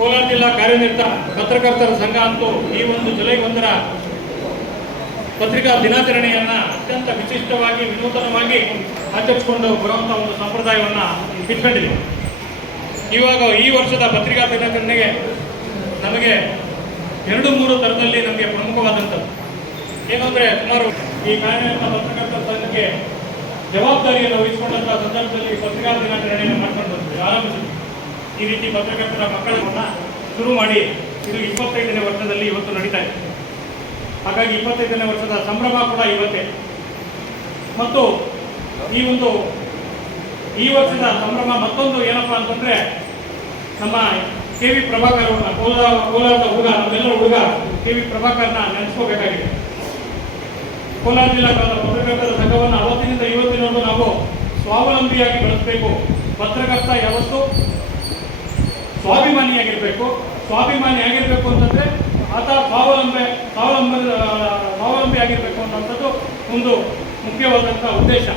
ಕೋಲಾರ ಜಿಲ್ಲಾ ಕಾರ್ಯನಿರತ ಪತ್ರಕರ್ತರ ಸಂಘ ಅಂತೂ ಈ ಒಂದು ಜುಲೈ ಒಂದರ ಪತ್ರಿಕಾ ದಿನಾಚರಣೆಯನ್ನು ಅತ್ಯಂತ ವಿಶಿಷ್ಟವಾಗಿ, ವಿನೂತನವಾಗಿ ಆಚರಿಸಿಕೊಂಡು ಬರುವಂಥ ಒಂದು ಸಂಪ್ರದಾಯವನ್ನು ಇಟ್ಕೊಂಡಿದೆ. ಇವಾಗ ಈ ವರ್ಷದ ಪತ್ರಿಕಾ ದಿನಾಚರಣೆಗೆ ನಮಗೆ ಎರಡು ಮೂರು ಥರದಲ್ಲಿ ನಮಗೆ ಪ್ರಮುಖವಾದಂಥದ್ದು. ಏನು ಅಂದರೆ ಸುಮಾರು ಈ ಕಾರ್ಯನಿರತ ಪತ್ರಕರ್ತರ ಸಂಘಕ್ಕೆ ಜವಾಬ್ದಾರಿಯನ್ನು ವಹಿಸಿಕೊಂಡಂಥ ಸಂದರ್ಭದಲ್ಲಿ ಪತ್ರಿಕಾ ದಿನಾಚರಣೆಯನ್ನು ಮಾಡ್ಕೊಂಡು ಬಂದಿದೆ ಆರಂಭಿಸಿದ್ವಿ. ಈ ರೀತಿ ಪತ್ರಕರ್ತರ ಮಕ್ಕಳನ್ನು ಶುರು ಮಾಡಿ ಇದು ಇಪ್ಪತ್ತೈದನೇ ವರ್ಷದಲ್ಲಿ ಇವತ್ತು ನಡೀತಾ ಇದೆ. ಹಾಗಾಗಿ ಇಪ್ಪತ್ತೈದನೇ ವರ್ಷದ ಸಂಭ್ರಮ ಕೂಡ ಇವತ್ತೇ. ಮತ್ತು ಈ ಒಂದು ಈ ವರ್ಷದ ಸಂಭ್ರಮ ಮತ್ತೊಂದು ಏನಪ್ಪಾ ಅಂತಂದ್ರೆ ನಮ್ಮ ಕೆ ವಿ ಪ್ರಭಾಕರ್ ಕೋಲಾರ, ಕೋಲಾರದ ಹುಡುಗ, ನಮ್ಮೆಲ್ಲರ ಹುಡುಗ ಕೆ ವಿ ಪ್ರಭಾಕರ್ನ ನೆನೆಸ್ಕೋಬೇಕಾಗಿದೆ. ಕೋಲಾರ ಜಿಲ್ಲಾ ಪತ್ರಕರ್ತರ ಸಂಘವನ್ನು ಅವತ್ತಿನಿಂದ ಇವತ್ತಿನವರೆಗೂ ನಾವು ಸ್ವಾವಲಂಬಿಯಾಗಿ ಬೆಳೆಸಬೇಕು. ಪತ್ರಕರ್ತ ಯಾವತ್ತು? ಸ್ವಾಭಿಮಾನಿಯಾಗಿರ್ಬೇಕು. ಸ್ವಾಭಿಮಾನಿ ಆಗಿರಬೇಕು ಅಂತಂದ್ರೆ ಆತ ಸ್ವಾವಲಂಬಿ, ಸ್ವಾವಲಂಬ ಸ್ವಾವಲಂಬಿ ಆಗಿರಬೇಕು ಅನ್ನೋಂಥದ್ದು ಒಂದು ಮುಖ್ಯವಾದಂಥ ಉದ್ದೇಶ.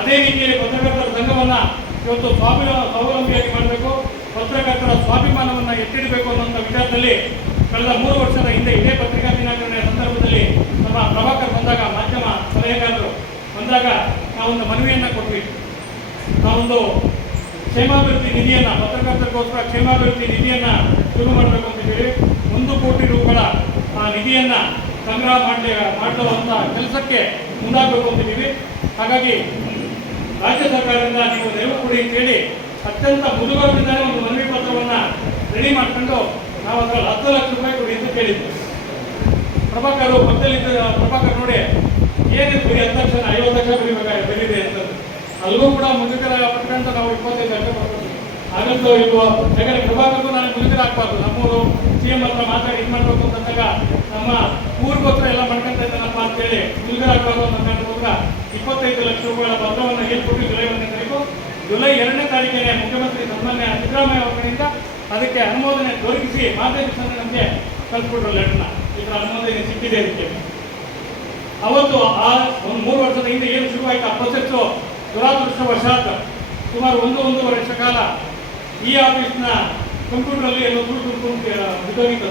ಅದೇ ರೀತಿಯಲ್ಲಿ ಪತ್ರಕರ್ತರ ಸಂಘವನ್ನು ಇವತ್ತು ಸ್ವಾಭಿಮ ಸ್ವಾವಲಂಬಿಯಾಗಿ ಮಾಡಬೇಕು. ಪತ್ರಕರ್ತರ ಸ್ವಾಭಿಮಾನವನ್ನು ಎತ್ತಿಡಬೇಕು ಅನ್ನೋಂಥ ವಿಚಾರದಲ್ಲಿ ಕಳೆದ ಮೂರು ವರ್ಷದ ಹಿಂದೆ ಇದೇ ಪತ್ರಿಕಾ ದಿನಾಚರಣೆಯ ಸಂದರ್ಭದಲ್ಲಿ ನಮ್ಮ ಪ್ರಭಾಕರ್ ಬಂದಾಗ ಮಾಧ್ಯಮ ಸಲಹೆಗಾರರು ಬಂದಾಗ ನಾವೊಂದು ಮನವಿಯನ್ನು ಕೊಟ್ವಿ. ನಾವೊಂದು ಕ್ಷೇಮಾಭಿವೃದ್ಧಿ ನಿಧಿಯನ್ನ, ಪತ್ರಕರ್ತರಿಗೋಸ್ಕರ ಕ್ಷೇಮಾಭಿವೃದ್ಧಿ ನಿಧಿಯನ್ನ ಶುರು ಮಾಡಬೇಕು ಅಂತ ಹೇಳಿ ಒಂದು ಕೋಟಿ ರೂಗಳ ಆ ನಿಧಿಯನ್ನ ಸಂಗ್ರಹ ಮಾಡಲಿ ಮಾಡುವಂತ ಕೆಲಸಕ್ಕೆ ಮುಂದಾಗಬೇಕು ಅಂತಿದ್ದೀವಿ ಹಾಗಾಗಿ ರಾಜ್ಯ ಸರ್ಕಾರದಿಂದ ನೀವು ನೆರವು ಕೊಡಿ ಅಂತೇಳಿ ಅತ್ಯಂತ ಮುದುಗರದಿಂದಲೇ ಒಂದು ಮನವಿ ಪತ್ರವನ್ನ ರೆಡಿ ಮಾಡ್ಕೊಂಡು ನಾವು ಅದರಲ್ಲಿ ಹತ್ತು ಲಕ್ಷ ರೂಪಾಯಿ ಕೊಡಿ ಅಂತ ಕೇಳಿದ್ವಿ. ಪ್ರಭಾಕರ್, ಪಕ್ಕದಲ್ಲಿದ್ದ ಪ್ರಭಾಕರ್ ನೋಡಿ ಏನಿತ್ತು ಹತ್ತು ಲಕ್ಷ ಐವತ್ತು ಲಕ್ಷ ಬರೀಬೇಕಾಗಿ ಬರೀದೆ ಅಂತ ಅಲ್ಲಿಗೂ ಕೂಡ ಮುಂದಿನ ಪಟ್ಕೊಂತ ನಾವು ಇಪ್ಪತ್ತೈದು ಲಕ್ಷ ಕೊಡ್ತೀವಿ ಆಗಂತೂ ಇಲ್ವೋ ಯಾಕಂದ್ರೆ ಪ್ರಭಾಕರ್ಗೂ ನಾನು ಮುಂದಿನ ಆಗ್ಬಾರ್ದು. ನಮ್ಮೂರು ಸಿ ಎಂ ಹತ್ರ ಮಾತಾಡಿ ಇದು ಮಾಡ್ಬೇಕು ಅಂತಂದಾಗ ನಮ್ಮ ಊರಿಗೋಸ್ಕರ ಎಲ್ಲ ಮಾಡ್ಕೊಂತ ಇದ್ದಾನಪ್ಪ ಅಂತೇಳಿ ಮುಂದಿನ ಆಗ್ಬಾರ್ದು ಅಂತ ಕಂಡುವಾಗ ಇಪ್ಪತ್ತೈದು ಲಕ್ಷ ರೂಪಾಯಿಗಳ ಪತ್ರವನ್ನು ಹೇಳ್ಕೊಟ್ಟು ಕೊಟ್ಟು ಜುಲೈ ಒಂದನೇ ತಾರೀಕು. ಜುಲೈ ಎರಡನೇ ತಾರೀಕಿಗೆ ಮುಖ್ಯಮಂತ್ರಿ ಸನ್ಮಾನ್ಯ ಸಿದ್ದರಾಮಯ್ಯ ಅವರಿಂದ ಅದಕ್ಕೆ ಅನುಮೋದನೆ ದೊರಕಿಸಿ ದಿವಸ ನಮಗೆ ಕಲ್ಪಿಬಿಟ್ರು ಲೆಟರ್ನ ಇದರ ಅನುಮೋದನೆ ಸಿಕ್ಕಿದೆ ಅದಕ್ಕೆ ಅವತ್ತು ಆ ಒಂದು ಮೂರು ವರ್ಷದ ಹಿಂದೆ ಏನು ಶುರುವಾಯಿತು ಆ ಪ್ರೊಸೆಸ್ಸು ದುರಾದೃಷ್ಟವಶಾತ್ ಸುಮಾರು ಒಂದು, ಒಂದೂವರೆ ವರ್ಷ ಕಾಲ ಈ ಆಫೀಸ್ನ ಕಂಪ್ಯೂಟರಲ್ಲಿ ಎಲ್ಲ ದುಡ್ಡು ಬಿದ್ದೋಗಿತ್ತು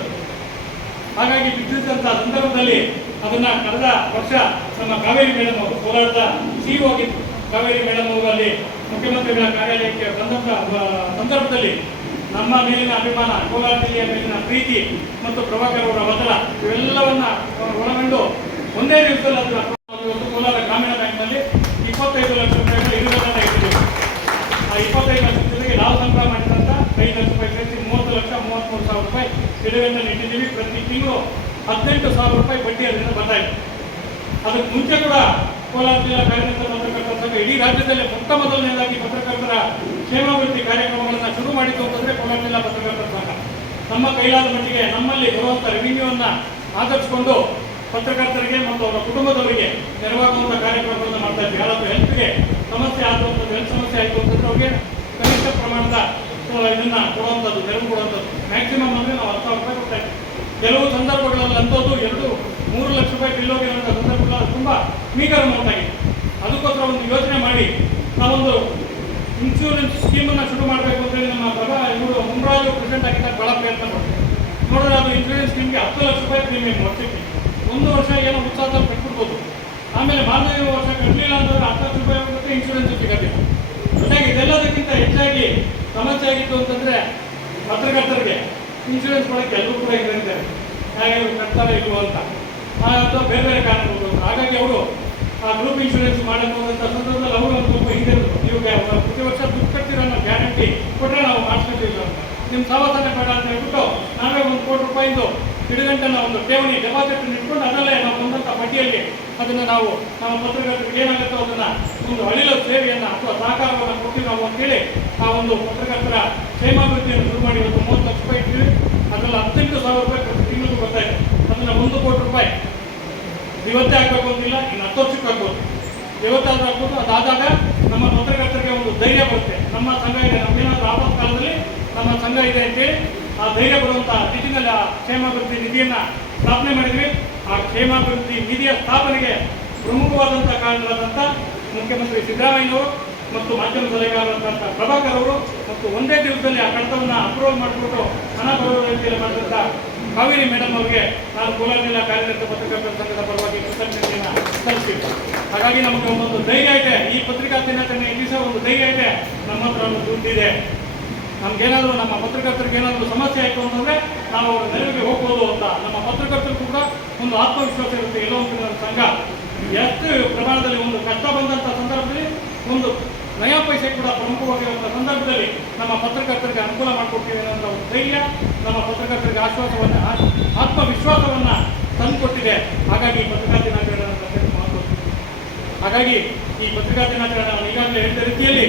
ಹಾಗಾಗಿ ಬಿದ್ದಿದ್ದಂಥ ಸಂದರ್ಭದಲ್ಲಿ ಅದನ್ನು ಕಳೆದ ವರ್ಷ ನಮ್ಮ ಕಾವೇರಿ ಮೇಡಮ್ ಅವರು ಕೋಲಾರದ ಸಿಇಒ ಆಗಿದ್ದು ಕಾವೇರಿ ಮೇಡಮ್ ಅವರಲ್ಲಿ ಮುಖ್ಯಮಂತ್ರಿಗಳ ಕಾರ್ಯಾಲಯಕ್ಕೆ ಬಂದಂಥ ಸಂದರ್ಭದಲ್ಲಿ ನಮ್ಮ ಮೇಲಿನ ಅಭಿಮಾನ, ಕೋಲಾರ ಜಿಲ್ಲೆಯ ಮೇಲಿನ ಪ್ರೀತಿ ಮತ್ತು ಪ್ರಭಾಕರ್ ಅವರ ಒತ್ತಡ ಇವೆಲ್ಲವನ್ನ ಒಳಗೊಂಡು ಒಂದೇ ದಿವಸದಲ್ಲಿ ಅದನ್ನ ನಾವು ಇವತ್ತು ಕೋಲಾರ ಗ್ರಾಮೀಣ ಬ್ಯಾಂಕ್ನಲ್ಲಿ ಇಪ್ಪತ್ತೈದು ಲಕ್ಷ ರೂಪಾಯಿಗಳ ಇರುವುದನ್ನು ಇಟ್ಟಿದ್ದೀವಿ ಆ ಇಪ್ಪತ್ತೈದು ಲಕ್ಷ ಜೊತೆಗೆ ನಾವು ಸಂಗ್ರಹ ಮಾಡಿದಂತ ಐದು ಲಕ್ಷ ರೂಪಾಯಿ ಸೇರಿಸಿ ಮೂವತ್ತು ಲಕ್ಷ ಮೂವತ್ತ್ಮೂರು ಸಾವಿರ ಇಡುವೆಯನ್ನು ಇಟ್ಟಿದ್ದೀವಿ ಪ್ರತಿ ತಿಂಗಳು ಹದಿನೆಂಟು ಸಾವಿರ ರೂಪಾಯಿ ಬಡ್ಡಿ ಅದರಿಂದ ಬರ್ತಾ ಇದೆ. ಅದಕ್ಕೆ ಮುಂಚೆ ಕೂಡ ಕೋಲಾರ ಜಿಲ್ಲಾ ಕಾರ್ಯದಿಂದ ಪತ್ರಕರ್ತರ ಇಡೀ ರಾಜ್ಯದಲ್ಲಿ ಮೊಟ್ಟ ಮೊದಲನೇದಾಗಿ ಪತ್ರಕರ್ತರ ಕ್ಷೇಮಾಭಿವೃದ್ಧಿ ಕಾರ್ಯಕ್ರಮಗಳನ್ನು ಶುರು ಮಾಡಿದ್ದು ಅಂತಂದರೆ ಕೋಲಾರ ಜಿಲ್ಲಾ ಪತ್ರಕರ್ತರ ಸಂಘ. ನಮ್ಮ ಕೈಲಾದ ಮಟ್ಟಿಗೆ ನಮ್ಮಲ್ಲಿ ಬರುವಂಥ ರೆವಿನ್ಯೂವನ್ನು ಆಧರಿಸಿಕೊಂಡು ಪತ್ರಕರ್ತರಿಗೆ ಮತ್ತು ಅವರ ಕುಟುಂಬದವರಿಗೆ ನೆರವಾಗುವಂಥ ಕಾರ್ಯಕ್ರಮಗಳನ್ನು ಮಾಡ್ತಾ ಇದ್ದೀವಿ. ಯಾರಾದರೂ ಹೆಲ್ತ್ಗೆ ಸಮಸ್ಯೆ ಆಗುವಂಥದ್ದು ಹೆಲ್ತ್ ಸಮಸ್ಯೆ ಆಯಿತು ಅಂತಂದ್ರೆ ಅವರಿಗೆ ಕನಿಷ್ಠ ಪ್ರಮಾಣದ ಇದನ್ನ ಕೊಡುವಂಥದ್ದು, ನೆರವು ಕೊಡುವಂಥದ್ದು. ಮ್ಯಾಕ್ಸಿಮಮ್ ಅಂದರೆ ನಾವು ಹತ್ತು ಸಾವಿರ ರೂಪಾಯಿ ಕೆಲವು ಸಂದರ್ಭಗಳಲ್ಲಿ ಅಂಥದ್ದು ಎರಡು, ಮೂರು ಲಕ್ಷ ರೂಪಾಯಿ ಬಿಲ್ ಹೋಗಿರುವಂಥ ಸಂದರ್ಭಗಳು ತುಂಬ ಮೀಗರ ಅಮೌಂಟ್ ಅದಕ್ಕೋಸ್ಕರ ಒಂದು ಯೋಚನೆ ಮಾಡಿ, ನಾವೊಂದು ಇನ್ಶೂರೆನ್ಸ್ ಸ್ಕೀಮನ್ನು ಶುರು ಮಾಡಬೇಕು ಅಂತೇಳಿ ನಮ್ಮ ಪ್ರಭಾ ಇವರು ಮುನ್ರಾಜು ಪ್ರೆಸೆಂಟ್ ಆಗಿದ್ದಾಗ ಭಾಳ ಪ್ರಯತ್ನ ಪಡ್ತೀವಿ ನೋಡಿದ್ರೆ ಅದು ಇನ್ಶೂರೆನ್ಸ್ ಸ್ಕೀಮ್ಗೆ ಹತ್ತು ಲಕ್ಷ ರೂಪಾಯಿ ಪ್ರೀಮಿಯಂ ವರ್ಷಕ್ಕೆ. ಒಂದು ವರ್ಷ ಏನೋ ಉತ್ಸಾಹದಲ್ಲಿ ಕಟ್ಬಿಡ್ಬೋದು ಆಮೇಲೆ ಮಾರ್ನೇ ವರ್ಷ ಕಟ್ಟಲಿಲ್ಲ ಅಂತಂದ್ರೆ ಹತ್ತು ಲಕ್ಷ ರೂಪಾಯಿ ಇನ್ಶೂರೆನ್ಸ್ ಸಿಗೋದಿಲ್ಲ ಜೊತೆಗೆ ಇದೆಲ್ಲದಕ್ಕಿಂತ ಹೆಚ್ಚಾಗಿ ಸಮಸ್ಯೆ ಆಗಿತ್ತು ಅಂತಂದ್ರೆ ಪತ್ರಕರ್ತರಿಗೆ ಇನ್ಶೂರೆನ್ಸ್ ಕೊಡೋಕ್ಕೆ ಎಲ್ಲರೂ ಕೂಡ ಇದ್ದಾರೆ ಹಾಗೆ ಇವ್ರು ಕಟ್ತಾರೆ ಇಲ್ವೋ ಅಂತ. ಅಥವಾ ಬೇರೆ ಬೇರೆ ಕಾರಣಗಳು ಹಾಗಾಗಿ ಅವರು ಆ ಗ್ರೂಪ್ ಇನ್ಶೂರೆನ್ಸ್ ಮಾಡಬೇಕು ಅಂತ ಸಂದರ್ಭದಲ್ಲಿ ಅವರು ಒಂದು ಸ್ವಲ್ಪ ಹಿಂದೆ ನೀವು ಪ್ರತಿ ವರ್ಷ ದುಡ್ಡು ಅನ್ನೋ ಗ್ಯಾರಂಟಿ ಕೊಟ್ಟರೆ ನಾವು ಮಾಡಿಸ್ಕೊಟ್ಟಿಲ್ಲ ಅಂತ. ನಿಮ್ಮ ಸಹವಾಸನೆ ಬೇಡ ಅಂತ ಹೇಳ್ಬಿಟ್ಟು ನಾವೇ ಒಂದು ಕೋಟಿ ರೂಪಾಯಿಂದು ಇಡಗಂಟನ ಒಂದು ಠೇವಣಿ ಡೆಪಾಸಿಟ್ ಇಟ್ಕೊಂಡು ಅದರಲ್ಲೇ ನಾವು ಬಂದಂಥ ಅದನ್ನ ನಾವು, ನಮ್ಮ ಪತ್ರಕರ್ತರಿಗೆ ಏನಾಗುತ್ತೋ ಅದನ್ನು ಒಂದು ಅಳಿಲ ಸೇವೆಯನ್ನು ಅಥವಾ ಸಹಕಾರವನ್ನು ಕೊಟ್ಟು ನಾವು ಅಂತೇಳಿ ಆ ಒಂದು ಪತ್ರಕರ್ತರ ಕ್ಷೇಮಾಭಿವೃದ್ಧಿಯನ್ನು ಶುರು ಮಾಡಿ ಇವತ್ತು ಮೂವತ್ತು ಲಕ್ಷ ರೂಪಾಯಿ ಇಟ್ಟಿವಿ ಅದರಲ್ಲಿ ಹದಿನೆಂಟು ಸಾವಿರ ರೂಪಾಯಿ ತಿಂಗಳಿಗೂ ಬರ್ತಾ ಇದೆ. ಅದನ್ನು ಒಂದು ಕೋಟಿ ರೂಪಾಯಿ ಇವತ್ತೇ ಆಗಬೇಕು ಅಂತಿಲ್ಲ, ಇನ್ನು ಹತ್ತು ವರ್ಷಕ್ಕೆ ಆಗ್ಬೋದು ಇವತ್ತಾದ್ರೂ ಆಗ್ಬೋದು ಅದಾದಾಗ ನಮ್ಮ ಪತ್ರಕರ್ತರಿಗೆ ಒಂದು ಧೈರ್ಯ ಬರುತ್ತೆ. ನಮ್ಮ ಸಂಘ ಇದೆ, ನಮ್ಗೇನಾದ್ರೂ ಆಪತ್ ಕಾಲದಲ್ಲಿ ನಮ್ಮ ಸಂಘ ಇದೆ ಅಂತೇಳಿ ಆ ಧೈರ್ಯ ಬರುವಂಥ ನಿಟ್ಟಿನಲ್ಲಿ ಆ ಕ್ಷೇಮಾಭಿವೃದ್ಧಿ ನಿಧಿಯನ್ನ ಸ್ಥಾಪನೆ ಮಾಡಿದ್ವಿ. ಆ ಕ್ಷೇಮಾಭಿವೃದ್ಧಿ ನಿಧಿಯ ಸ್ಥಾಪನೆಗೆ ಪ್ರಮುಖವಾದಂಥ ಕಾರಣರಾದಂಥ ಮುಖ್ಯಮಂತ್ರಿ ಸಿದ್ದರಾಮಯ್ಯನವರು ಮತ್ತು ಮಾಧ್ಯಮ ಸಲಹೆಗಾರರಾದಂಥ ಪ್ರಭಾ ಪ್ರಭಾಕರ್ ಅವರು ಮತ್ತು ಒಂದೇ ದಿವಸದಲ್ಲಿ ಆ ಕಡತವನ್ನು ಅಪ್ರೂವಲ್ ಮಾಡಿಬಿಟ್ಟು ಹಣ ಬರುವ ರೀತಿಯಲ್ಲಿ ಮಾಡಿದಂಥ ಕಾವೇರಿ ಮೇಡಮ್ ಅವರಿಗೆ ನಾನು ಕೋಲಾರ ಜಿಲ್ಲಾ ಕಾರ್ಯನಿರತ ಪತ್ರಕರ್ತರ ಸಂಘದ ಪರವಾಗಿ ಕೃತಜ್ಞತೆಯನ್ನು ಸಲ್ಲಿಸಿದ್ದೆ ಹಾಗಾಗಿ ನಮಗೆ ಒಂದು ಧೈರ್ಯ ಇದೆ. ಈ ಪತ್ರಿಕಾ ದಿನಾಚರಣೆ ಒಂದು ಧೈರ್ಯ ಇದೆ. ನಮ್ಮ ಹತ್ರ ಒಂದು ದುಡ್ಡಿದೆ ನಮ್ಗೇನಾದರೂ ನಮ್ಮ ಪತ್ರಕರ್ತರಿಗೆ ಏನಾದರೂ ಸಮಸ್ಯೆ ಆಯಿತು ಅಂತಂದರೆ ನಾವು ಅವರ ನೆರವಿಗೆ ಹೋಗ್ಬೋದು ಅಂತ. ನಮ್ಮ ಪತ್ರಕರ್ತರಿಗೂ ಕೂಡ ಒಂದು ಆತ್ಮವಿಶ್ವಾಸ ಇರುತ್ತೆ. ಎಲ್ಲೋ ಒಂದು ಸಂಘ. ಎಷ್ಟು ಪ್ರಮಾಣದಲ್ಲಿ ಒಂದು ಕಷ್ಟ ಬಂದಂಥ ಸಂದರ್ಭದಲ್ಲಿ ಒಂದು ನಯ ಪೈಸೆ ಕೂಡ ಪ್ರಮುಖವಾಗಿರುವಂಥ ಸಂದರ್ಭದಲ್ಲಿ ನಮ್ಮ ಪತ್ರಕರ್ತರಿಗೆ ಅನುಕೂಲ ಮಾಡಿಕೊಡ್ತೀವಿ ಅನ್ನೋಂಥ ಒಂದು ಧೈರ್ಯ ನಮ್ಮ ಪತ್ರಕರ್ತರಿಗೆ ಆಶ್ವಾಸವನ್ನು ಆತ್ಮವಿಶ್ವಾಸವನ್ನು ತಂದುಕೊಟ್ಟಿದೆ. ಹಾಗಾಗಿ ಪತ್ರಿಕಾ ದಿನಾಚರಣೆ ಹಾಗಾಗಿ ಈ ಪತ್ರಿಕಾ ದಿನಾಚರಣೆ ಈಗಾಗಲೇ ಹೇಳಿದ ರೀತಿಯಲ್ಲಿ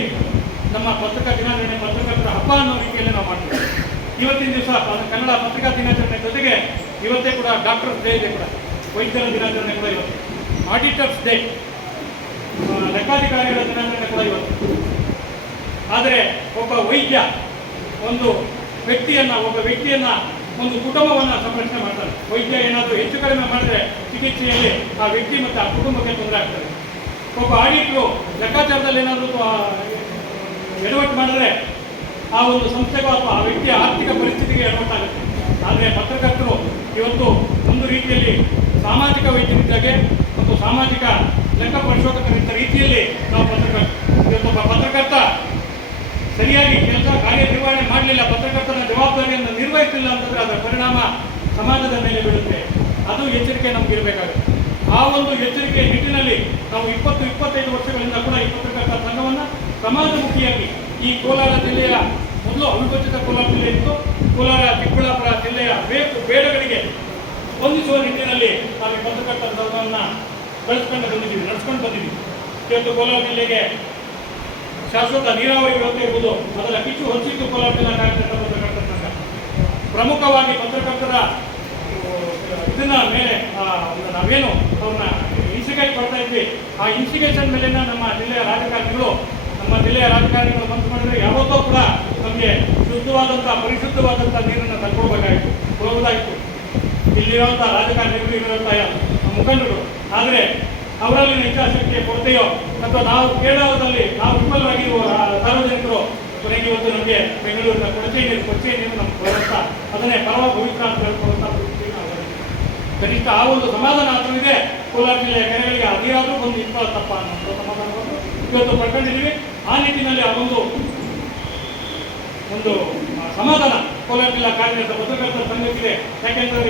ನಮ್ಮ ಪತ್ರಿಕಾ ದಿನಾಚರಣೆ ಪತ್ರಕರ್ತರ ಹಬ್ಬ ಅನ್ನೋ ರೀತಿಯಲ್ಲಿ ನಾವು ಮಾಡ್ತೀವಿ. ಇವತ್ತಿನ ದಿವಸ ಕನ್ನಡ ಪತ್ರಿಕಾ ದಿನಾಚರಣೆ ಜೊತೆಗೆ ಇವತ್ತೇ ಕೂಡ ಡಾಕ್ಟರ್ಸ್ ಡೇ ಇದೆ ಕೂಡ. ವೈದ್ಯರ ದಿನಾಚರಣೆ ಕೂಡ ಇವತ್ತು. ಆಡಿಟರ್ಸ್ ಡೇ ಲೆಕ್ಕಾಧಿಕಾರಿಗಳ ದಿನಾಚರಣೆ ಕೂಡ ಇವತ್ತು. ಆದರೆ ಒಬ್ಬ ವೈದ್ಯ ಒಂದು ವ್ಯಕ್ತಿಯನ್ನ, ಒಬ್ಬ ವ್ಯಕ್ತಿಯನ್ನ ಒಂದು ಕುಟುಂಬವನ್ನ ಸಂರಕ್ಷಣೆ ಮಾಡ್ತಾರೆ ವೈದ್ಯ ಏನಾದರೂ ಹೆಚ್ಚು ಕಡಿಮೆ ಮಾಡಿದ್ರೆ ಚಿಕಿತ್ಸೆಯಲ್ಲಿ ಆ ವ್ಯಕ್ತಿ ಮತ್ತು ಆ ಕುಟುಂಬಕ್ಕೆ ತೊಂದರೆ ಆಗ್ತದೆ. ಒಬ್ಬ ಆಡಿಟ್ರು ಲೆಕ್ಕಾಚಾರದಲ್ಲಿ ಏನಾದರೂ ಎಡವಟ್ಟು ಮಾಡಿದ್ರೆ ಆ ಒಂದು ಸಂಸ್ಥೆಗೂ ಅಥವಾ ಆ ವ್ಯಕ್ತಿಯ ಆರ್ಥಿಕ ಪರಿಸ್ಥಿತಿಗೆ ಎಡವಟ್ಟಾಗುತ್ತೆ ಆದರೆ ಪತ್ರಕರ್ತರು ಇವತ್ತು ಒಂದು ರೀತಿಯಲ್ಲಿ ಸಾಮಾಜಿಕ ವೈದ್ಯರಿದ್ದಾಗೆ ಮತ್ತು ಸಾಮಾಜಿಕ ಲೆಕ್ಕ ಪರಿಶೋಧಕರಿದ್ದ ರೀತಿಯಲ್ಲಿ ನಾವು ಪತ್ರಕರ್ತ ಇವತ್ತೊಬ್ಬ ಪತ್ರಕರ್ತ ಸರಿಯಾಗಿ ಕೆಲಸ ಕಾರ್ಯನಿರ್ವಹಣೆ ಮಾಡಲಿಲ್ಲ, ಪತ್ರಕರ್ತನ ಜವಾಬ್ದಾರಿಯನ್ನು ನಿರ್ವಹಿಸಲಿಲ್ಲ ಅಂತಂದರೆ ಅದರ ಪರಿಣಾಮ ಸಮಾಜದ ಮೇಲೆ ಬೀಳುತ್ತೆ. ಅದು ಎಚ್ಚರಿಕೆ ನಮ್ಗೆ ಇರಬೇಕಾಗುತ್ತೆ. ಆ ಒಂದು ಎಚ್ಚರಿಕೆ ನಿಟ್ಟಿನಲ್ಲಿ ನಾವು ಇಪ್ಪತ್ತು, ಇಪ್ಪತ್ತೈದು ವರ್ಷಗಳಿಂದ ಕೂಡ ಈ ಪತ್ರಕರ್ತರ ಸಂಘವನ್ನು ಸಮಾಜಮುಖಿಯಾಗಿ ಈ ಕೋಲಾರ ಜಿಲ್ಲೆಯ ಮೊದಲು ಅವಿಭಜಿತ ಕೋಲಾರ ಜಿಲ್ಲೆ ಇತ್ತು. ಕೋಲಾರ, ಚಿಕ್ಕಬಳ್ಳಾಪುರ ಜಿಲ್ಲೆಯ ಬೇಕು ಬೇಡಗಳಿಗೆ ಹೊಂದಿಸುವ ನಿಟ್ಟಿನಲ್ಲಿ ನಾವು ಪತ್ರಕರ್ತರ ಸಂಘವನ್ನು ಬೆಳೆಸ್ಕೊಂಡು ಬಂದಿದ್ದೀವಿ, ನಡೆಸ್ಕೊಂಡು ಬಂದಿದ್ದೀವಿ. ಇವತ್ತು ಕೋಲಾರ ಜಿಲ್ಲೆಗೆ ಶಾಶ್ವತ ನೀರಾವರಿ ವ್ಯವಸ್ಥೆ ಇರ್ಬೋದು. ಅದರ ಕಿಚ್ಚು ಹೊಂಚಿದ್ದು ಕೋಲಾರ ಜಿಲ್ಲಾ ಕಾರ್ಯಕರ್ತ ಪತ್ರಕರ್ತರ ಸಂಘ. ಪ್ರಮುಖವಾಗಿ ಪತ್ರಕರ್ತರ ಇದನ್ನ ಮೇಲೆ ನಾವೇನು ಅವ್ರನ್ನ ಇನ್ಸಿಗೇಟ್ ಮಾಡ್ತಾ ಇದ್ವಿ. ಆ ಇನ್ಸಿಗೇಷನ್ ಮೇಲಿನ ನಮ್ಮ ಜಿಲ್ಲೆಯ ರಾಜಕಾರಣಿಗಳು ನಮ್ಮ ಜಿಲ್ಲೆಯ ರಾಜಕಾರಣಿಗಳು ಮನಸ್ಸು ಮಾಡಿದ್ರೆ ಯಾವತ್ತೂ ಕೂಡ ನಮಗೆ ಶುದ್ಧವಾದಂಥ ಪರಿಶುದ್ಧವಾದಂಥ ನೀರನ್ನು ತಗೊಳ್ಬೇಕಾಗಿತ್ತು ಹೋಗೋದಾಯಿತು ಇಲ್ಲಿರುವಂಥ ರಾಜಕಾರಣಿಗಳು ಇರುವಂಥ ಮುಖಂಡರು. ಆದರೆ ಅವರಲ್ಲಿನ ಇಚ್ಛಾಶಕ್ತಿಯ ಕೊರತೆಯೋ ಅಥವಾ ನಾವು ಕೇರಳದಲ್ಲಿ ನಾವು ವಿಫಲರಾಗಿರುವ ಸಾರ್ವಜನಿಕರು, ಕೊನೆಗೆ ಇವತ್ತು ನಮಗೆ ಬೆಂಗಳೂರಿನ ಕೊಡಚೆ ನೀರು ಕೊಚ್ಚೆ ನೀರು ನಮ್ಗೆ ಬರುತ್ತಾ ಅದನ್ನೇ ಪರಮ ಪವಿತ್ರ ಅಂತ ನಾವು ಕನಿಷ್ಠ ಆ ಒಂದು ಸಮಾಧಾನ ಆದರೂ ಇದೆ ಕೋಲಾರ ಜಿಲ್ಲೆಯ ಕೆರೆಗಳಿಗೆ ಅದಿರಾದರೂ ಒಂದು ಇಪ್ಪತ್ತಪ್ಪ ಅನ್ನೋ ಸಮಾಧಾನವನ್ನು ಇವತ್ತು ಪಡ್ಕೊಂಡಿದ್ದೀವಿ. ಆ ನಿಟ್ಟಿನಲ್ಲಿ ಆ ಒಂದು ಒಂದು ಸಮಾಧಾನ ಕೋಲಾರ ಜಿಲ್ಲಾ ಕಾರ್ಯನಿರತ ಪತ್ರಕರ್ತರ ಸಂಘಕ್ಕಿದೆ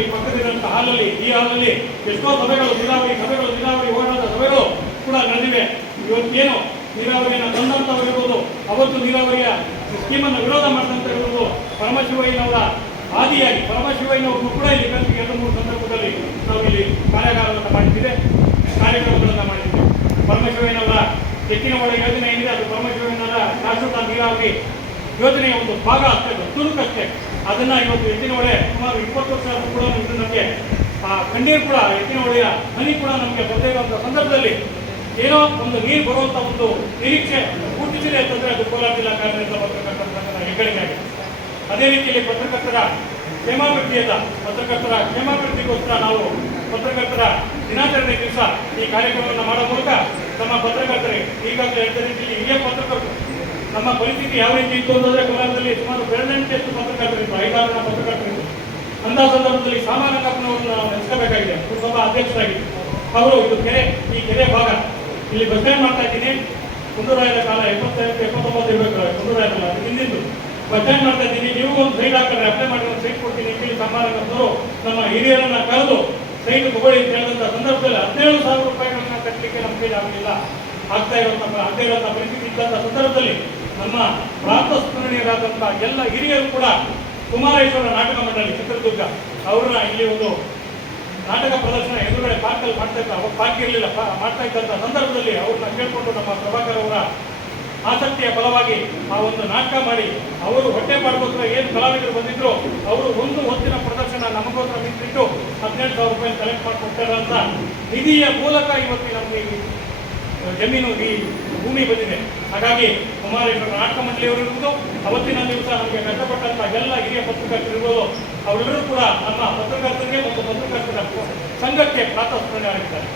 ಈ ಪಕ್ಕದಿರುವಂತಹ ಹಾಲಲ್ಲಿ, ಈ ಹಾಲಲ್ಲಿ ಎಷ್ಟೋ ಸಭೆಗಳು, ನೀರಾವರಿ ಸಭೆಗಳು, ನೀರಾವರಿ ಹೋರಾಟದ ಸಭೆಗಳು ಕೂಡ ನಡೆದಿವೆ. ಇವತ್ತೇನು ನೀರಾವರಿಯನ್ನು ತಂದಂತವರಿರ್ಬೋದು ಅವತ್ತು ನೀರಾವರಿಯ ಸ್ಕೀಮನ್ನು ವಿರೋಧ ಮಾಡಿದಂತ ಇರ್ಬೋದು, ಪರಮಶಿವಯ್ಯನವರ ಆದಿಯಾಗಿ ಪರಮಶಿವಯ್ಯನವರು ಕೂಡ ಇಲ್ಲಿ ಕಂತಿಗೆ ಎರಡು, ಮೂರು ಸಂದರ್ಭದಲ್ಲಿ ನಾವು ಇಲ್ಲಿ ಕಾರ್ಯಾಗಾರವನ್ನು ಮಾಡಿದ್ದೇವೆ. ಕಾರ್ಯಕ್ರಮಗಳನ್ನು ಮಾಡಿದ್ದೇವೆ. ಪರಮಶಿವಯ್ಯನವರ ಎತ್ತಿನ ಯೋಜನೆ ಏನಿದೆ, ಅದು ಪರಮಶಿವಯ್ಯನವರ ಶಾಶ್ವತ ನೀರಾವರಿ ಯೋಜನೆಯ ಒಂದು ಭಾಗ ಅದು ತುಣುಕಷ್ಟೇ. ಅದನ್ನ ಇವತ್ತು ಎತ್ತಿನ ಸುಮಾರು ಇಪ್ಪತ್ತು ವರ್ಷ ಆದ್ರೂ ಕೂಡ ನಮಗೆ, ಆ, ಕಣ್ಣೀರು ಕೂಡ ಎತ್ತಿನ ಹೊಳೆಯ ಹನಿ ಕೂಡ ನಮಗೆ ಬರದೇ ಇರುವಂಥ ಸಂದರ್ಭದಲ್ಲಿ ಏನೋ ಒಂದು ನೀರು ಬರುವಂಥ ಒಂದು ನಿರೀಕ್ಷೆ ಹುಟ್ಟಿಸಿದೆ ಅಂತಂದ್ರೆ ಅದು ಕೋಲಾರ ಜಿಲ್ಲಾ ಕಾರ್ಯನಿರತ ಪತ್ರಕರ್ತರ ಹೆಗ್ಗಳಿಕೆ ಆಗಿದೆ ಅದೇ ರೀತಿಯಲ್ಲಿ ಪತ್ರಕರ್ತರ ಕ್ಷೇಮಾಭಿವೃದ್ಧಿಯದ ಪತ್ರಕರ್ತರ ಕ್ಷೇಮಾಭಿವೃದ್ಧಿಗೋಸ್ಕರ ನಾವು ಪತ್ರಕರ್ತರ ದಿನಾಚರಣೆ ದಿವಸ ಈ ಕಾರ್ಯಕ್ರಮವನ್ನು ಮಾಡೋ ಮೂಲಕ ನಮ್ಮ ಪತ್ರಕರ್ತರಿಗೆ ಈಗಾಗಲೇ ಹೇಳಿದ ರೀತಿಯಲ್ಲಿ ಹಿರಿಯ ಪತ್ರಕರ್ತರು. ನಮ್ಮ ಪರಿಸ್ಥಿತಿ ಯಾವ ರೀತಿ ಇತ್ತು ಅಂತಂದ್ರೆ ಕೋಲಾರದಲ್ಲಿ ಸುಮಾರು ಬೆರಳೆಂಟೆಷ್ಟು ಪತ್ರಕರ್ತರಿದ್ದು ಐದಾರು ಜನ ಪತ್ರಕರ್ತರಿದ್ದರು ಅಂತ ಸಂದರ್ಭದಲ್ಲಿ ಸಾಮಾನ್ಯ ಕಾರ್ಯಕ್ರಮವನ್ನು ನಾವು ನೆನೆಸ್ಕೋಬೇಕಾಗಿದೆ ಪುರಸಭಾ ಅಧ್ಯಕ್ಷರಾಗಿ ಅವರು ಇದು ಕೆರೆ, ಈ ಕೆರೆ ಭಾಗ ಇಲ್ಲಿ ಬಸ್ ಮಾಡ್ತಾ ಇದ್ದೀನಿ. ಕುಂದೂರಾಯದ ಕಾಲ ಎಪ್ಪತ್ತೈದು, ಎಪ್ಪತ್ತೊಂಬತ್ತು ಇರಬೇಕು ಕುಂದೂರಾಯದ ಹಿಂದಿಂದು ಬಸ್ ಮಾಡ್ತಾ ಇದ್ದೀನಿ. ನೀವು ಒಂದು ಸೈಡ್ ಹಾಕಿದ್ರೆ ಅಪ್ಲೈ ಮಾಡಿ ಒಂದು ಅಂತ ನಮ್ಮ ಹಿರಿಯರನ್ನ ಕರೆದು ಸೈಟ್ ಅಂತ ಹೇಳಿದಂಥ ಸಂದರ್ಭದಲ್ಲಿ ಹದಿನೇಳು ಸಾವಿರ ರೂಪಾಯಿಗಳನ್ನ ಕಟ್ಟಲಿಕ್ಕೆ ನಮ್ಮ ಕೈಲಿ ಆಗಲಿಲ್ಲ. ಆಗ್ತಾ ಇರುವಂಥ ಆಗ್ತಾ ಇರುವಂಥ ಪರಿಸ್ಥಿತಿ ಇದ್ದಂಥ ಸಂದರ್ಭದಲ್ಲಿ ನಮ್ಮ ಪ್ರಾಂತ ಸ್ಮರಣೀಯರಾದಂತಹ ಎಲ್ಲ ಹಿರಿಯರು ಕೂಡ ಕುಮಾರೇಶ್ವರ ನಾಟಕ ಮಂಡಳಿ ಚಿತ್ರದುರ್ಗ ಅವ್ರನ್ನ ಇಲ್ಲಿ ಒಂದು ನಾಟಕ ಪ್ರದರ್ಶನ ಎದುರುಗಡೆ ಪಾರ್ಕಲ್ಲಿ ಮಾಡ್ತಾ ಇದ್ದ ಪಾರ್ಕ್ ಇರಲಿಲ್ಲ ಮಾಡ್ತಾ ಇದ್ದಂಥ ಸಂದರ್ಭದಲ್ಲಿ ಅವ್ರನ್ನ ಕೇಳಿಕೊಂಡು ನಮ್ಮ ಪ್ರಭಾಕರ್ ಅವರ ಆಸಕ್ತಿಯ ಫಲವಾಗಿ ಆ ಒಂದು ನಾಟಕ ಮಾಡಿ, ಅವರು ಹೊಟ್ಟೆ ಮಾಡಬೇಕು ಏನು ಕಲಾವಿದರು ಬಂದಿದ್ರು, ಅವರು ಒಂದು ಹೊತ್ತಿನ ಪ್ರದರ್ಶನ ನಮಗೋಸ್ಕರ ನಿಂತಿಟ್ಟು ಹದಿನೆಂಟು ಸಾವಿರ ರೂಪಾಯಿ ಕಲೆಕ್ಟ್ ಮಾಡಿಕೊಡ್ತಾರೆ ಅಂತ ನಿಧಿಯ ಮೂಲಕ ಇವತ್ತು ನಮಗೆ ಜಮೀನು, ಈ ಭೂಮಿ ಬಂದಿದೆ. ಹಾಗಾಗಿ ಕುಮಾರೇಶ್ವರ ನಾಟಕ ಮಂಡಳಿಯವರು ಇರ್ಬೋದು ಅವತ್ತಿನ ದಿವಸ ನಮಗೆ ಕಷ್ಟಪಟ್ಟಂತಹ ಎಲ್ಲ ಹಿರಿಯ ಪತ್ರಕರ್ತರು ಇರ್ಬೋದು ಅವರೆಲ್ಲರೂ ಕೂಡ ನಮ್ಮ ಪತ್ರಕರ್ತರಿಗೆ ಮತ್ತು ಪತ್ರಕರ್ತರ ಸಂಘಕ್ಕೆ ಪ್ರಾತಸ್ಮರಣೆ ಆಗಿದ್ದಾರೆ.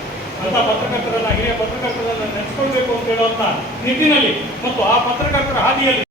ಅಂತ ಪತ್ರಕರ್ತರನ್ನ ಹಿರಿಯ ಪತ್ರಕರ್ತರನ್ನ ನೆನೆಸ್ಕೊಳ್ಬೇಕು ಅಂತ ಹೇಳುವಂತ ನಿಟ್ಟಿನಲ್ಲಿ. ಮತ್ತು ಆ ಪತ್ರಕರ್ತರ ಹಾದಿಯಲ್ಲಿ